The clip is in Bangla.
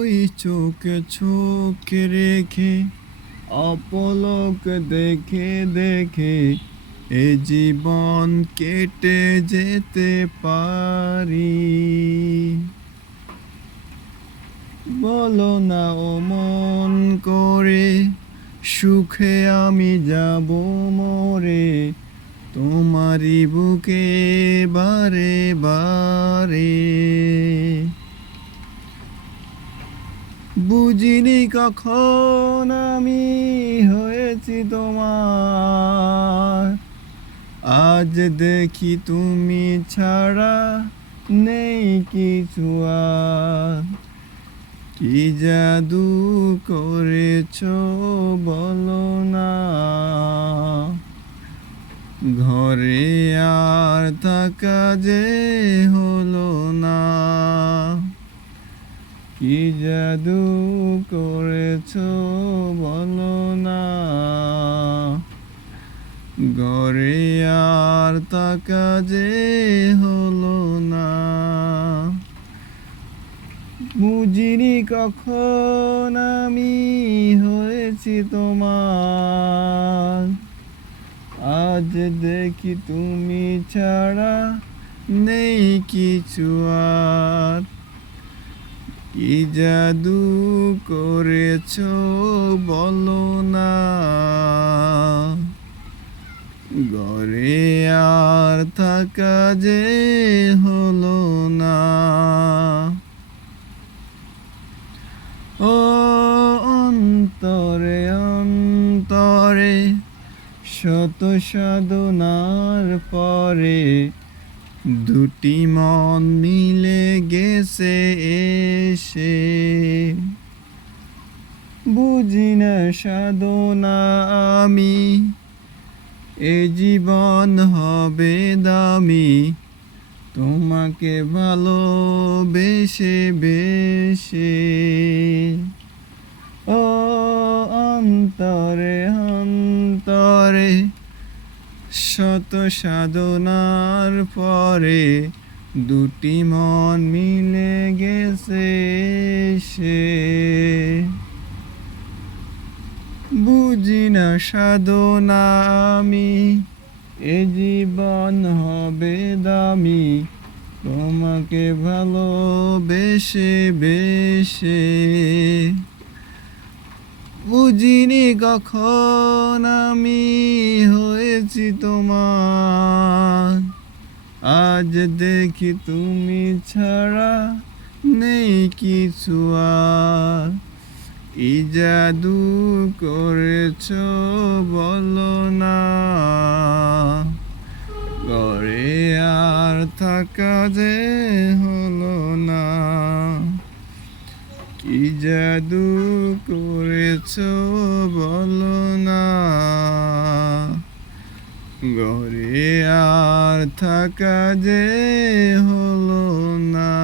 ওই চোখে চোখে রেখে অপলক দেখে দেখে এ জীবন কেটে যেতে পারি। বলো না ও মন করে সুখে আমি যাব মরে তোমারই বুকে বারে বারে। বুঝিনি কখন আমি হয়েছি তোমার, আজ দেখি তুমি ছাড়া নেই কিছু আর। কি জাদু করেছো বলো না, ঘরে আর থাকা যে হলো না। কি জাদু করেছো বলো না, ঘরে আর থাকা যে হলো না। বুঝিনি কখন আমি হয়েছি তোমার, আজ দেখি তুমি ছাড়া নেই কিছু আর। কি জাদু করেছো বলো না, ঘরে আর থাকা যে হলো না। ও অন্তরে অন্তরে শত সাধনার পরে দুটি মন মিলে গেছে এসে। বুঝি না সাধনা আমি এ জীবন হবে দামি, তোমাকে ভালোবেসে বেশে। ও অন্তরে অন্তরে শত সাধনার পরে দুটি মন মিলে গেছে সে। বুঝি না সাধনা আমি এ জীবন হবে দামি, তোমাকে ভালোবেসে বেশে। বুঝিনি কখন আমি হয়েছি তোমার, আজ দেখি তুমি ছাড়া নেই কিছু আর। কি জাদু করেছো বলো না, ঘরে আর থাকা যে হলো না। কি জাদু করেছো বলো না, ঘরে আর থাকা যে হলো না।